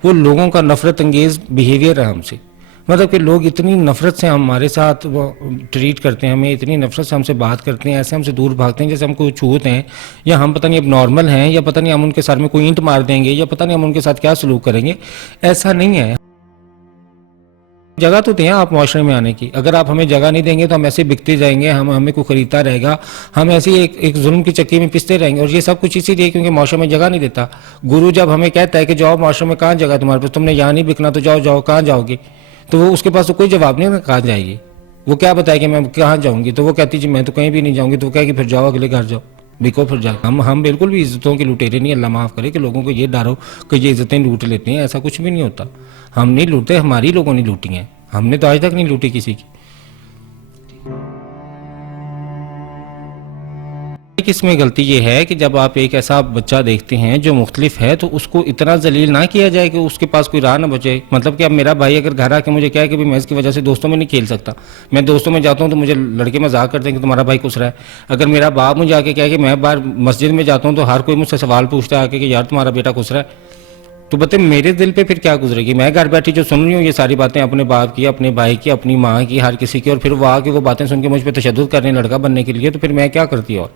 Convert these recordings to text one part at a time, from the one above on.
वो लोगों का नफरत अंगेज बिहेवियर है हमसे। मतलब कि लोग इतनी नफरत से हमारे साथ वो ट्रीट करते हैं, हमें इतनी नफरत से हमसे बात करते हैं, ऐसे हमसे दूर भागते हैं जैसे हम कोई छूते हैं, या हम पता नहीं अब नॉर्मल हैं, या पता नहीं हम उनके सर में कोई ईंट मार देंगे, या पता नहीं हम उनके साथ क्या सलूक करेंगे। ऐसा नहीं है। जगह तो दें आप मुआशरे में आने की। अगर आप हमें जगह नहीं देंगे तो हम ऐसे बिकते जाएंगे, हमें कोई खरीदता रहेगा, हम ऐसे ही एक जुल्म की चक्की में पिसते रहेंगे। और ये सब कुछ इसीलिए क्योंकि मुआशरे में जगह नहीं देता। गुरु जब हमें कहता है कि जाओ मुआशरे में, कहाँ जगह तुम्हारे पास, तुमने यहाँ नहीं बिकना तो जाओ जाओ, कहाँ जाओगे? तो वो उसके पास तो कोई जवाब नहीं है कहाँ जाएगी। वो क्या बताएगी मैं कहाँ जाऊँगी? तो वो कहती जी मैं तो कहीं भी नहीं जाऊँगी। तो वो कहेगी फिर जाओ अगले घर जाओ, बिको फिर जाओ। हम बिल्कुल भी इज्जतों के लुटेरे नहीं, अल्लाह माफ़ करे कि लोगों को ये डरो कि ये इज्जतें लूट लेते हैं। ऐसा कुछ भी नहीं होता। हम नहीं लूटते, हमारी लोगों ने लूटी हैं। हमने तो आज तक नहीं लूटी किसी की। इसमें गलती ये है कि जब आप एक ऐसा बच्चा देखते हैं जो मुख्तलिफ है तो उसको इतना जलील ना किया जाए कि उसके पास कोई राह ना बचे। मतलब कि अब मेरा भाई अगर घर आके मुझे कहे कि भाई मैं इसकी वजह से दोस्तों में नहीं खेल सकता, मैं दोस्तों में जाता हूँ तो मुझे लड़के मजाक करते हैं कि तुम्हारा भाई खुश रहा है। अगर मेरा बाप मुझे आके कहे कि मैं बाहर मस्जिद में जाता हूँ तो हर कोई मुझसे सवाल पूछता है आके कि यार तुम्हारा बेटा खुश रहा है, तो बताए मेरे दिल पे फिर क्या गुजरेगी? मैं घर बैठी जो सुन रही हूँ ये सारी बातें अपने बाप की, अपने भाई की, अपनी माँ की, हर किसी की, और फिर वो आके वो बातें सुन के मुझ पर तशद्दुद करने लड़का बनने के लिए, तो फिर मैं क्या करती? और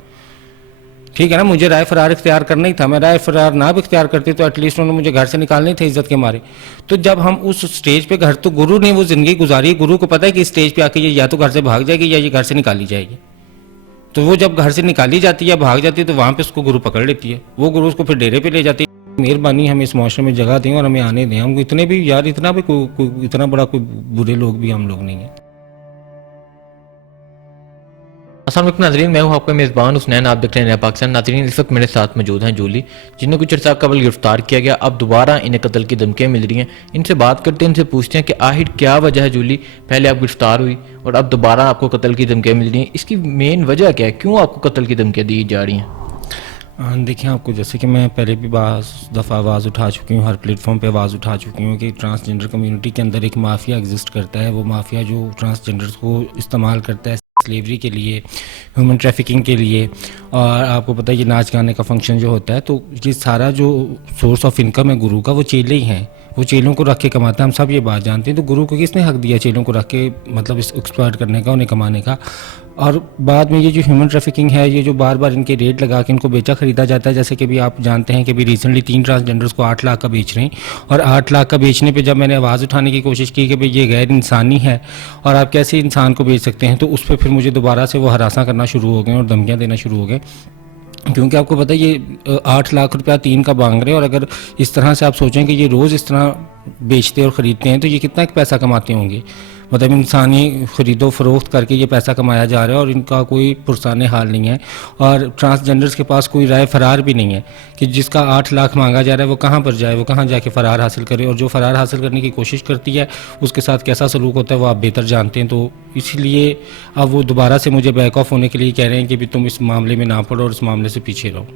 ठीक है ना, मुझे राय फरार इख्तियार करना ही था। मैं राय फरार ना भी इख्तियार करती तो एटलीस्ट उन्होंने मुझे घर से निकालने थे इज्जत के मारे। तो जब हम उस स्टेज पे, घर तो गुरु ने वो जिंदगी गुजारी, गुरु को पता है कि इस स्टेज पे आके ये या तो घर से भाग जाएगी या ये घर से निकाली जाएगी। तो वो जब घर से निकाली जाती है या भाग जाती है तो वहां पे उसको गुरु पकड़ लेती है, वो गुरु उसको फिर डेरे पे ले जाती है। मेहरबानी हमें इस मुआशरे में जगह दें और हमें आने दें। हम इतने भी यार, इतना भी कोई इतना बड़ा कोई बुरे लोग भी हम लोग नहीं हैं। अस्सलाम वालेकुम नाज़रीन, मैं हूं आपका मेज़बान हुसनैन। आप देख रहे हैं पाकिस्तान। नाज़रीन, इस वक्त मेरे साथ मौजूद हैं जूली, जिन्हें कुछ अर्सा कबल गिरफ्तार किया गया। अब दोबारा इन्हें कत्ल की धमकियां मिल रही हैं। इनसे बात करते हैं, इनसे पूछते हैं कि आखिर क्या वजह है जूली, पहले आप गिरफ्तार हुई और अब दोबारा आपको कत्ल की धमकियां मिल रही हैं। इसकी मेन वजह क्या है, क्यों आपको कत्ल की धमकियां दी जा रही हैं? देखिए, आपको जैसे कि मैं पहले भी बाज़ दफ़ा आवाज़ उठा चुकी हूँ, हर प्लेटफॉर्म पे आवाज़ उठा चुकी हूँ कि ट्रांसजेंडर कम्युनिटी के अंदर एक माफिया एग्जिस्ट करता है। वो माफिया जो ट्रांसजेंडर्स को इस्तेमाल करता है स्लेवरी के लिए, ह्यूमन ट्रैफिकिंग के लिए। और आपको पता है ये नाच गाने का फंक्शन जो होता है, तो ये सारा जो सोर्स ऑफ इनकम है गुरु का, वो चेले ही हैं। वो चेलों को रख के कमाता है, हम सब ये बात जानते हैं। तो गुरु को किसने हक दिया चेलों को रख के, मतलब इस एक्सप्लॉइट करने का, उन्हें कमाने का? और बाद में ये जो ह्यूमन ट्रैफिकिंग है, ये जो बार बार इनके रेट लगा के इनको बेचा खरीदा जाता है। जैसे कि भी आप जानते हैं कि भी रिसेंटली 3 ट्रांसजेंडर्स को 8 लाख का बेच रहे हैं। और 8 लाख का बेचने पे जब मैंने आवाज़ उठाने की कोशिश की कि भाई ये गैर इंसानी है और आप कैसे इंसान को बेच सकते हैं, तो उस पर फिर मुझे दोबारा से वो हरासा करना शुरू हो गए और धमकियाँ देना शुरू हो गए। क्योंकि आपको पता है ये 8 लाख रुपया 3 का मांग रहे हैं। और अगर इस तरह से आप सोचें कि ये रोज़ इस तरह बेचते और ख़रीदते हैं तो ये कितना पैसा कमाते होंगे। मतलब इंसानी ख़रीदो फरोख्त करके ये पैसा कमाया जा रहा है और इनका कोई पुरसाने हाल नहीं है। और ट्रांसजेंडर्स के पास कोई राय फ़रार भी नहीं है कि जिसका 8 लाख मांगा जा रहा है वो कहाँ पर जाए, वो कहाँ जाके फ़रार हासिल करे। और जो फ़रार हासिल करने की कोशिश करती है उसके साथ कैसा सलूक होता है वो आप बेहतर जानते हैं। तो इसलिए अब वो दोबारा से मुझे बैक ऑफ होने के लिए कह रहे हैं कि भी तुम इस मामले में ना पड़ो और इस मामले से पीछे रहो।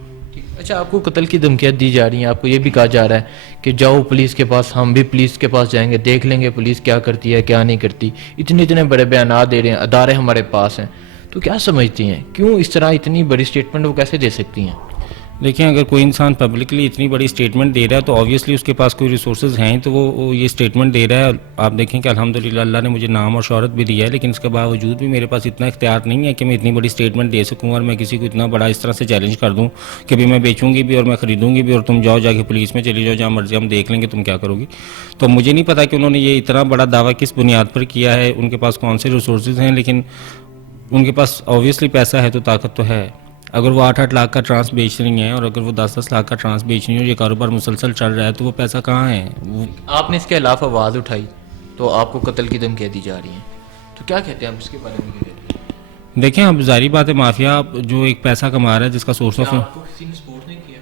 अच्छा, आपको कत्ल की धमकियां दी जा रही हैं, आपको ये भी कहा जा रहा है कि जाओ पुलिस के पास, हम भी पुलिस के पास जाएंगे, देख लेंगे पुलिस क्या करती है क्या नहीं करती। इतने इतने बड़े बयान दे रहे हैं, अदारे हमारे पास हैं। तो क्या समझती हैं, क्यों इस तरह इतनी बड़ी स्टेटमेंट वो कैसे दे सकती हैं? देखिए, अगर कोई इंसान पब्लिकली इतनी बड़ी स्टेटमेंट दे रहा है तो ऑब्वियसली उसके पास कोई रिसोर्सेज हैं, तो वो ये स्टेटमेंट दे रहा है। आप देखें कि अल्हम्दुलिल्लाह अल्लाह ने मुझे नाम और शोहरत भी दिया है, लेकिन इसके बावजूद भी मेरे पास इतना इख्तियार नहीं है कि मैं इतनी बड़ी स्टेटमेंट दे सकूँ और मैं किसी को इतना बड़ा इस तरह से चैलेंज कर दूँ कि भाई मैं बेचूंगी भी और मैं ख़रीदूँगी भी और तुम जाओ जाके पुलिस में चली जाओ, जहाँ मर्जी हम देख लेंगे तुम क्या करोगी। तो मुझे नहीं पता कि उन्होंने ये इतना बड़ा दावा किस बुनियाद पर किया है, उनके पास कौन से रिसोर्सेज हैं, लेकिन उनके पास ऑब्वियसली पैसा है तो ताकत तो है। अगर वो 8-8 लाख का ट्रांस बेच रही हैं और अगर वो 10-10 लाख का ट्रांस बेच रही हैं और ये कारोबार मुसलसल चल रहा है तो वो पैसा कहाँ है? वो आपने इसके अलावा आवाज़ उठाई तो आपको कत्ल की धमकियां दी जा रही हैं, तो क्या कहते हैं आप इसके बारे में? क्या कहते हैं? देखें, अब जारी बात है, माफिया जो एक पैसा कमा रहा है जिसका सोर्स ऑफ आपको किसी ने सपोर्ट नहीं किया?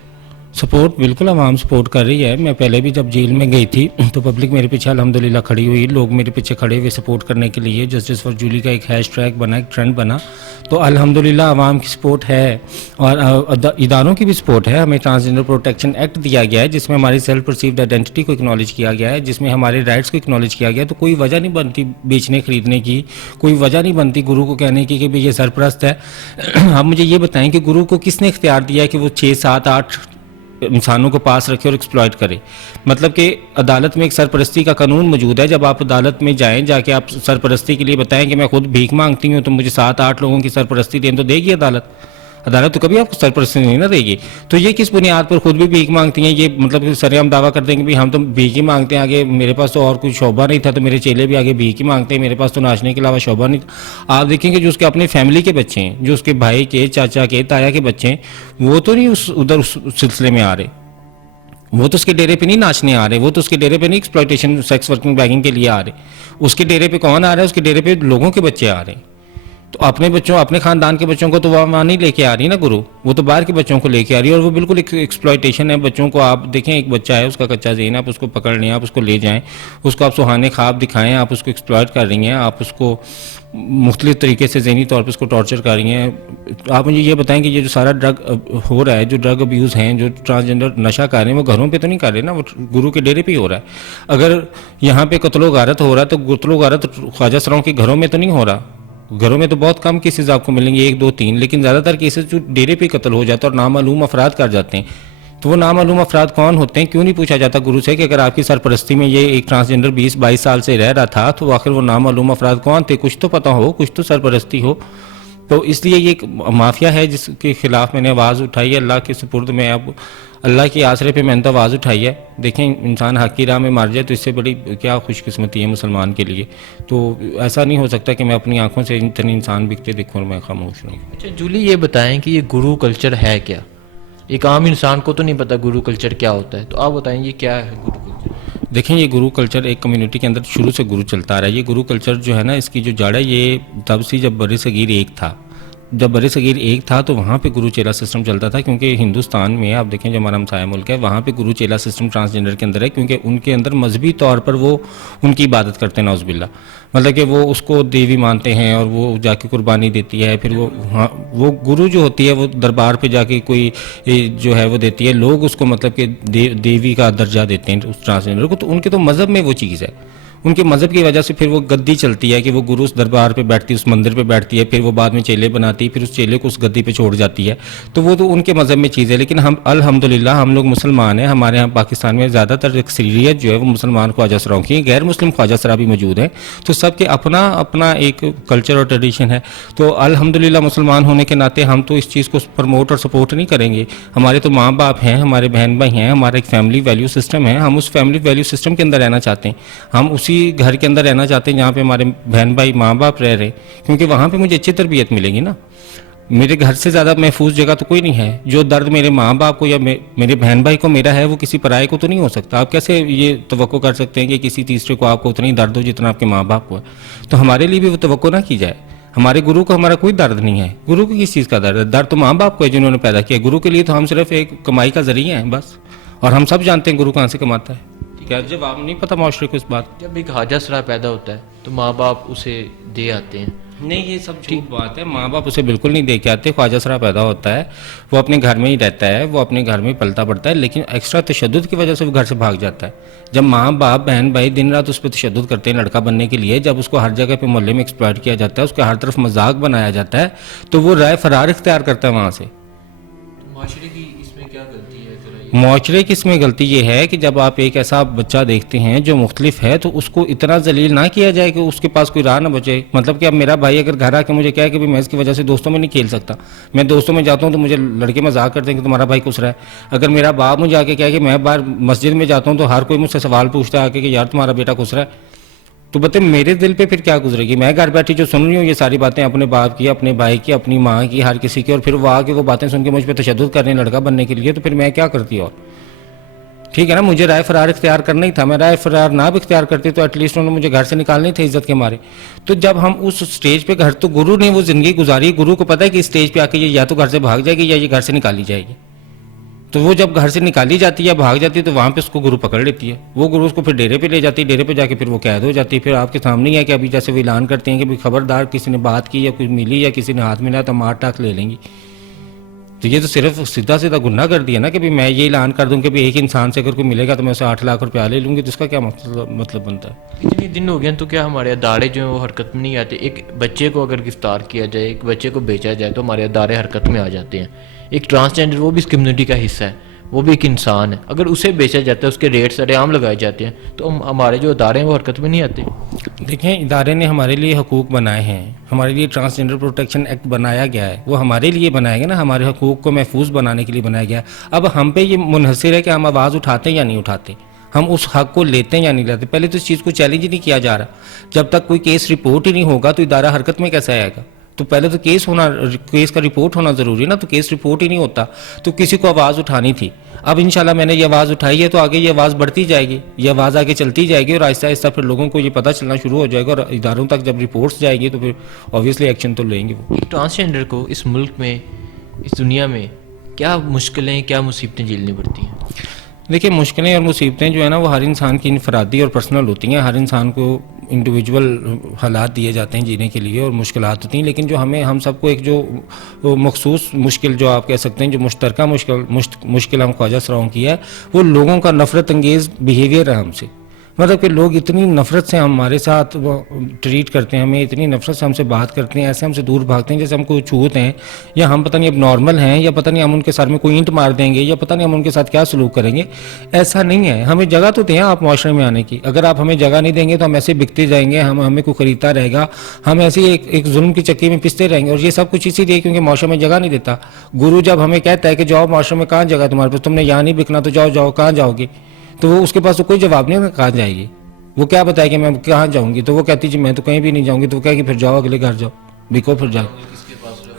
सपोर्ट बिल्कुल आवाम सपोर्ट कर रही है। मैं पहले भी जब जेल में गई थी तो पब्लिक मेरे पीछे अल्हम्दुलिल्लाह खड़ी हुई, लोग मेरे पीछे खड़े हुए सपोर्ट करने के लिए। जस्टिस फॉर जूली का एक हैशटैग बना, एक ट्रेंड बना, तो अल्हम्दुलिल्लाह आवाम की सपोर्ट है और इदारों की भी सपोर्ट है। हमें ट्रांसजेंडर प्रोटेक्शन एक्ट दिया गया है जिसमें हमारी सेल्फ परसीव्ड आइडेंटिटी को एक्नॉलेज किया गया है, जिसमें हमारे राइट्स को एक्नॉलेज किया गया है। तो कोई वजह नहीं बनती बेचने खरीदने की, कोई वजह नहीं बनती गुरु को कहने की कि भाई ये सरपरस्त है। आप मुझे ये बताएं कि गुरु को किसने इख्तियार दिया है कि वो 6, 7, 8 इंसानों को पास रखे और एक्सप्लॉइट करे। मतलब कि अदालत में एक सरपरस्ती का कानून मौजूद है। जब आप अदालत में जाएं, जाके आप सरपरस्ती के लिए बताएं कि मैं खुद भीख मांगती हूँ तो मुझे 7-8 लोगों की सरपरस्ती दें, तो देगी अदालत? अदालत तो कभी आपको सरपरस्ती नहीं ना देगी। तो ये किस बुनियाद पर खुद भी भीख मांगती हैं? ये मतलब कि सरेआम दावा कर देंगे भाई हम तो भीख ही मांगते हैं, आगे मेरे पास तो और कुछ शोभा नहीं था, तो मेरे चेले भी आगे भीख ही मांगते हैं, मेरे पास तो नाचने के अलावा शोभा नहीं था। आप देखेंगे जो उसके अपनी फैमिली के बच्चे हैं, जो उसके भाई के, चाचा के, ताया के बच्चे हैं, वो तो नहीं उस सिलसिले में आ रहे। वो तो उसके डेरे पे नहीं नाचने आ रहे, वो तो उसके डेरे पे नहीं एक्सप्लॉयटेशन, सेक्स वर्किंग, बैगिंग के लिए आ रहे। उसके डेरे पे कौन आ रहा है? उसके डेरे पे लोगों के बच्चे आ रहे हैं। तो अपने बच्चों, अपने खानदान के बच्चों को तो वहाँ नहीं लेके आ रही ना गुरु, वो तो बाहर के बच्चों को लेके आ रही है। और वो बिल्कुल एक एक्सप्लॉयटेशन है बच्चों को। आप देखें, एक बच्चा है, उसका कच्चा ज़हन, आप उसको पकड़ लें, आप उसको ले जाएं, उसको आप सुहाने ख्वाब दिखाएं, आप उसको एक्सप्लॉयट कर रही हैं, आप उसको मुख्तलिफ तरीके से ज़हनी तौर पर उसको टॉर्चर कर रही हैं। आप मुझे ये बताएं कि ये जो सारा ड्रग हो रहा है, जो ड्रग अब्यूज़ हैं, जो ट्रांसजेंडर नशा कर रहे हैं, वो घरों पे तो नहीं कर रहे ना, वो गुरु के डेरे पे ही हो रहा है। अगर यहाँ पे कत्लो गारत हो रहा है तो कत्लो गारत ख्वाजा सराओं के घरों में तो नहीं हो रहा। घरों में तो बहुत कम केसेस आपको मिलेंगे, 1, 2, 3, लेकिन ज़्यादातर केसेस जो डेरे पे कत्ल हो जाता है और नामालूम अफराद कर जाते हैं। तो वो नामालूम अफराद कौन होते हैं? क्यों नहीं पूछा जाता गुरु से कि अगर आपकी सरपरस्ती में ये एक ट्रांसजेंडर 20-22 साल से रह रहा था तो आखिर वो नामालूम अफराद कौन थे? कुछ तो पता हो, कुछ तो सरपरस्ती हो। तो इसलिए ये एक माफिया है जिसके खिलाफ मैंने आवाज़ उठाई है। अल्लाह के सुपुर्द में, अब अल्लाह के आसरे पे मैंने तो आवाज़ उठाई है। देखें, इंसान हक की राह में मार जाए तो इससे बड़ी क्या खुशकिस्मती है मुसलमान के लिए। तो ऐसा नहीं हो सकता कि मैं अपनी आंखों से इतने इंसान बिकते देखूँ और मैं खामोश रहूँ। अच्छा जूली, ये बताएं कि ये गुरु कल्चर है क्या? एक आम इंसान को तो नहीं पता गुरु कल्चर क्या होता है, तो आप बताएं ये क्या है गुरु कल्चर? देखें, ये गुरु कल्चर एक कम्युनिटी के अंदर शुरू से गुरु चलता आ रहा है। ये गुरु कल्चर जो है ना, इसकी जो जड़ है ये तब से जब बरे सगीर एक था। जब बरे सगीर एक था तो वहाँ पे गुरु चेला सिस्टम चलता था, क्योंकि हिंदुस्तान में आप देखें जो हमारा हमसाया मुल्क है, वहाँ पे गुरु चेला सिस्टम ट्रांसजेंडर के अंदर है, क्योंकि उनके अंदर मजहबी तौर पर वो उनकी इबादत करते हैं, नौज़बिल्ला। मतलब कि वो उसको देवी मानते हैं और वो जाके कुर्बानी देती है। फिर वो, हाँ, वो गुरु जो होती है वो दरबार पे जाके कोई जो है वो देती है, लोग उसको मतलब कि देवी का दर्जा देते हैं उस ट्रांसजेंडर को। तो उनके तो मज़हब में वो चीज़ है, उनके मज़हब की वजह से फिर वो गद्दी चलती है कि वो गुरु उस दरबार पे बैठती है, उस मंदिर पे बैठती है, फिर वो बाद में चेले बनाती है, फिर उस चेले को उस गद्दी पे छोड़ जाती है। तो वो तो उनके मज़हब में चीज़ है। लेकिन हम अल्हम्दुलिल्लाह हम लोग मुसलमान हैं। हमारे यहाँ पाकिस्तान में ज़्यादातर अक्सरियत जो है वो मुसलमान ख्वाजा सराओं की, गैर मुस्लिम ख्वाजा सरा भी मौजूद हैं। तो सबके अपना अपना एक कल्चर और ट्रेडिशन है। तो अल्हम्दुलिल्लाह मुसलमान होने के नाते हम तो इस चीज़ को प्रमोट और सपोर्ट नहीं करेंगे। हमारे तो माँ बाप हैं, हमारे बहन भाई हैं, हमारा एक फैमिली वैल्यू सिस्टम है। हम उस फैमिली वैल्यू सिस्टम के अंदर रहना चाहते हैं। हम उसी घर के अंदर रहना चाहते हैं जहाँ पे हमारे बहन भाई माँ बाप रह रहे, क्योंकि वहाँ पे मुझे अच्छी तरबियत मिलेगी ना। मेरे घर से ज़्यादा महफूज जगह तो कोई नहीं है। जो दर्द मेरे माँ बाप को या मेरे बहन भाई को मेरा है, वो किसी पराये को तो नहीं हो सकता। आप कैसे ये तवक्को कर सकते हैं कि किसी तीसरे को आपको उतना ही दर्द हो जितना आपके माँ बाप को है? तो हमारे लिए भी वो तवक्को ना की जाए। हमारे गुरु को हमारा कोई दर्द नहीं है। गुरु को किस चीज़ का दर्द है? दर्द तो माँ बाप को है जिन्होंने पैदा किया। गुरु के लिए तो हम सिर्फ एक कमाई का जरिया है बस। और हम सब जानते हैं गुरु कहाँ से कमाता है। क्या जवाब नहीं पता माशरे को इस बात? जब एक ख्वाजा सरा पैदा होता है तो माँ बाप उसे दे आते हैं। नहीं, ये सब ठीक बात है। माँ बाप उसे बिल्कुल नहीं दे के आते। ख्वाजा सरा पैदा होता है, वो अपने घर में ही रहता है, वो अपने घर में ही पलता पड़ता है, लेकिन एक्स्ट्रा तशद्दुद की वजह से वो घर से भाग जाता है। जब माँ बाप बहन भाई दिन रात उस पर तशद्दुद करते हैं लड़का बनने के लिए, जब उसको हर जगह पे मोहल्ले में एक्सप्लॉइट किया जाता है, उसके हर तरफ मजाक बनाया जाता है, तो वो राय फरार इख्तियार करता है वहाँ से। माशरे की इसमें क्या गलती है? मुआशरे की इसमें गलती ये है कि जब आप एक ऐसा बच्चा देखते हैं जो मुख्तलिफ है, तो उसको इतना जलील ना किया जाए कि उसके पास कोई राह ना बचे। मतलब कि अब मेरा भाई अगर घर आके मुझे कहे कि भाई मैं इसकी वजह से दोस्तों में नहीं खेल सकता, मैं दोस्तों में जाता हूँ तो मुझे लड़के मजाक करते हैं कि तुम्हारा भाई खुश रहा है। अगर मेरा बाप मुझे आके कहे कि मैं बाहर मस्जिद में जाता हूँ तो हर कोई मुझसे सवाल पूछता है आके कि यार तुम्हारा बेटा खुश रहा है, तो बता मेरे दिल पे फिर क्या गुजरेगी? मैं घर बैठी जो सुन रही हूँ ये सारी बातें अपने बाप की, अपने भाई की, अपनी माँ की, हर किसी की, और फिर वो आके वो बातें सुन के मुझ पर तशद्दुद कर रहे हैं लड़का बनने के लिए, तो फिर मैं क्या करती? और ठीक है ना, मुझे राय फरार इख्तियार करना ही था। मैं राय फरार ना भी इख्तियार करती तो एटलीस्ट उन्होंने मुझे घर से निकालने थे इज्जत के मारे। तो जब हम उस स्टेज पे, घर तो गुरु ने वो जिंदगी गुजारी, गुरु को पता है कि इस स्टेज पे आके ये या तो घर से भाग जाएगी या ये घर से निकाली जाएगी। तो वो जब घर से निकाली जाती है, भाग जाती है, तो वहाँ पे उसको गुरु पकड़ लेती है। वो गुरु उसको फिर डेरे पे ले जाती है, डेरे पे जाके फिर वो कैद हो जाती है। फिर आपके सामने ही है कि अभी जैसे वो ऐलान करते हैं कि भाई खबरदार किसी ने बात की या कुछ मिली या किसी ने हाथ मिला तो मार टाक ले लेंगी। तो ये तो सिर्फ सीधा सीधा गुनाह कर दिया ना कि भाई मैं ये ऐलान कर दूं कि भाई एक इंसान से अगर कोई मिलेगा तो मैं उसे 8 लाख रुपया ले लूँगी, तो इसका क्या मतलब बनता है? इतने दिन हो गए तो क्या हमारे अदारे जो हैं वो हरकत में नहीं आते? एक बच्चे को अगर गिरफ्तार किया जाए, एक बच्चे को बेचा जाए तो हमारे अदारे हरकत में आ जाते हैं। एक ट्रांसजेंडर, वो भी इस कम्युनिटी का हिस्सा है, वो भी एक इंसान है, अगर उसे बेचा जाता है, उसके रेट सरेआम लगाए जाते हैं, तो हमारे जो अदारे हैं वो हरकत में नहीं आते। देखें, इदारे ने हमारे लिए हकूक़ बनाए हैं, हमारे लिए ट्रांसजेंडर प्रोटेक्शन एक्ट बनाया गया है, वो हमारे लिए बनाया गया ना, हमारे हकूक़ को महफूज बनाने के लिए बनाया गया है। अब हम पे ये मुनहसर है कि हम आवाज़ उठाते हैं या नहीं उठाते, हम उस हक को लेते हैं या नहीं लेते। पहले तो इस चीज़ को चैलेंज ही नहीं किया जा रहा। जब तक कोई केस रिपोर्ट ही नहीं होगा तो इदारा हरकत में कैसे आएगा? तो पहले तो केस का रिपोर्ट होना ज़रूरी है ना। तो केस रिपोर्ट ही नहीं होता तो किसी को आवाज़ उठानी थी। अब इंशाल्लाह मैंने ये आवाज़ उठाई है तो आगे ये आवाज़ बढ़ती जाएगी, ये आवाज़ आगे चलती जाएगी और आहिस्ता आहिस्ता फिर लोगों को ये पता चलना शुरू हो जाएगा और इदारों तक जब रिपोर्ट्स जाएगी तो फिर ऑब्वियसली एक्शन तो लेंगे वो। ट्रांसजेंडर को इस मुल्क में, इस दुनिया में क्या मुश्किलें, क्या मुसीबतें झेलनी पड़ती हैं? देखिए, मुश्किलें और मुसीबतें जो है ना वो हर इंसान की इनफरादी और पर्सनल होती हैं। हर इंसान को इंडिविजुअल हालात दिए जाते हैं जीने के लिए और मुश्किलात होती हैं, लेकिन जो हम सबको एक जो मखसूस मुश्किल जो आप कह सकते हैं, जो मुश्तरका मुश्किल हम ख्वाजा सराओं की है, वो लोगों का नफ़रत अंगेज़ बिहेवियर है हमसे। मतलब कि लोग इतनी नफ़रत से हमारे साथ ट्रीट करते हैं, हमें इतनी नफ़रत से हमसे बात करते हैं, ऐसे हमसे दूर भागते हैं जैसे हम कोई छूत हैं, या हम पता नहीं अब नॉर्मल हैं, या पता नहीं हम उनके सर में कोई ईंट मार देंगे, या पता नहीं हम उनके साथ क्या सलूक करेंगे। ऐसा नहीं है। हमें जगह तो दें आप माशरे में आने की। अगर आप हमें जगह नहीं देंगे तो हम ऐसे बिकते जाएंगे, हमें कोई खरीदता रहेगा, हम ऐसे ही एक जुल्म की चक्की में पिसते रहेंगे। और ये सब कुछ इसीलिए क्योंकि माशरे में जगह नहीं देता। गुरु जब हमें कहता है कि जाओ माशरे में, कहाँ जगह तुम्हारे पास, तुमने यहाँ नहीं बिकना तो जाओ, कहाँ जाओगे? तो वो उसके पास तो कोई जवाब नहीं है, कहाँ जाएगी? वो क्या बताए कि मैं कहाँ जाऊंगी? तो वो कहती जी मैं तो कहीं भी नहीं जाऊंगी। तो वो कहेगी फिर जाओ, अगले घर जाओ, बिको, फिर जाओ।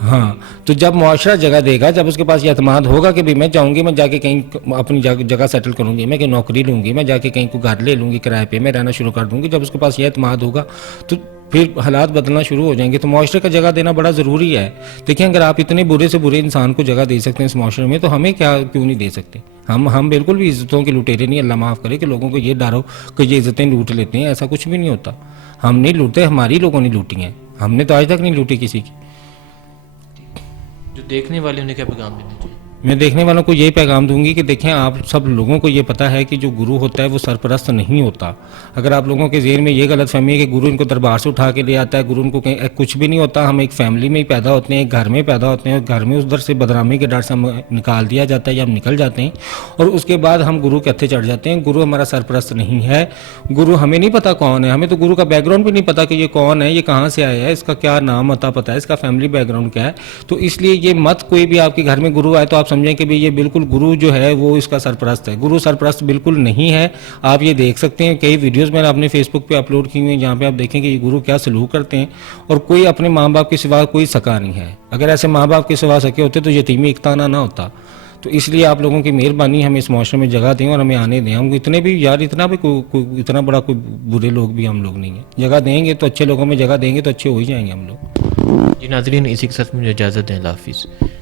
हाँ, तो जब मुआशरा जगह देगा, जब उसके पास ये एतमाद होगा कि भाई मैं जाऊंगी, मैं जाके कहीं अपनी जगह सेटल करूंगी, मैं कहीं नौकरी लूंगी, मैं जाके कहीं को घर ले लूंगी किराए पे, मैं रहना शुरू कर दूंगी, जब उसके पास ये एतमाद होगा तो फिर हालात बदलना शुरू हो जाएंगे। तो मुआशरे का जगह देना बड़ा ज़रूरी है। देखिए, अगर आप इतने बुरे से बुरे इंसान को जगह दे सकते हैं इस मुआशरे में, तो हमें क्यों नहीं दे सकते? हम बिल्कुल भी इज़्ज़तों के लुटेरे नहीं, अल्लाह माफ़ करे कि लोगों को ये डरो कि ये इज़्ज़तें लूट लेते हैं। ऐसा कुछ भी नहीं होता। हम नहीं लूटते, हमारी लोगों ने लूटी हैं। हमने तो आज तक नहीं लूटी किसी की। जो देखने वाले उन्हें क्या पैगाम देना चाहिए? मैं देखने वालों को यही पैगाम दूंगी कि देखें, आप सब लोगों को ये पता है कि जो गुरु होता है वो सरपरस्त नहीं होता। अगर आप लोगों के ज़हन में ये गलत फहमी है कि गुरु इनको दरबार से उठा के ले आता है, गुरु इनको कहीं, कुछ भी नहीं होता। हम एक फैमिली में ही पैदा होते हैं, एक घर में पैदा होते हैं, घर में उधर से बदनामी के डर से हम निकाल दिया जाता है या हम निकल जाते हैं और उसके बाद हम गुरु के हत्थे चढ़ जाते हैं। गुरु हमारा सरपरस्त नहीं है। गुरु हमें नहीं पता कौन है, हमें तो गुरु का बैकग्राउंड भी नहीं पता कि ये कौन है, ये कहाँ से आया है, इसका क्या नाम अता पता है, इसका फैमिली बैकग्राउंड क्या है। तो इसलिए ये मत, कोई भी आपके घर में गुरु आए तो आप समझें कि भाई ये बिल्कुल गुरु जो है वो इसका सरपरस्त है। गुरु सरपरस्त बिल्कुल नहीं है। आप ये देख सकते हैं, कई वीडियोस मैंने अपने फेसबुक पे अपलोड की हुई हैं जहाँ पे आप देखें कि ये गुरु क्या सलूक करते हैं और कोई अपने माँ बाप के सिवा कोई सका नहीं है। अगर ऐसे माँ बाप के सिवा सके होते तो यतीमी इकताना ना होता। तो इसलिए आप लोगों की मेहरबानी, हमें इस मुआशरे में जगह दें और हमें आने दें। हम इतने भी यार, इतना भी कोई इतना बड़ा कोई बुरे लोग भी हम लोग नहीं हैं। जगह देंगे तो अच्छे लोगों में जगह देंगे तो अच्छे हो ही जाएंगे हम लोग। जी नाज़रीन, इसी के साथ मुझे इजाज़त दें। अल्लाह हाफिज़।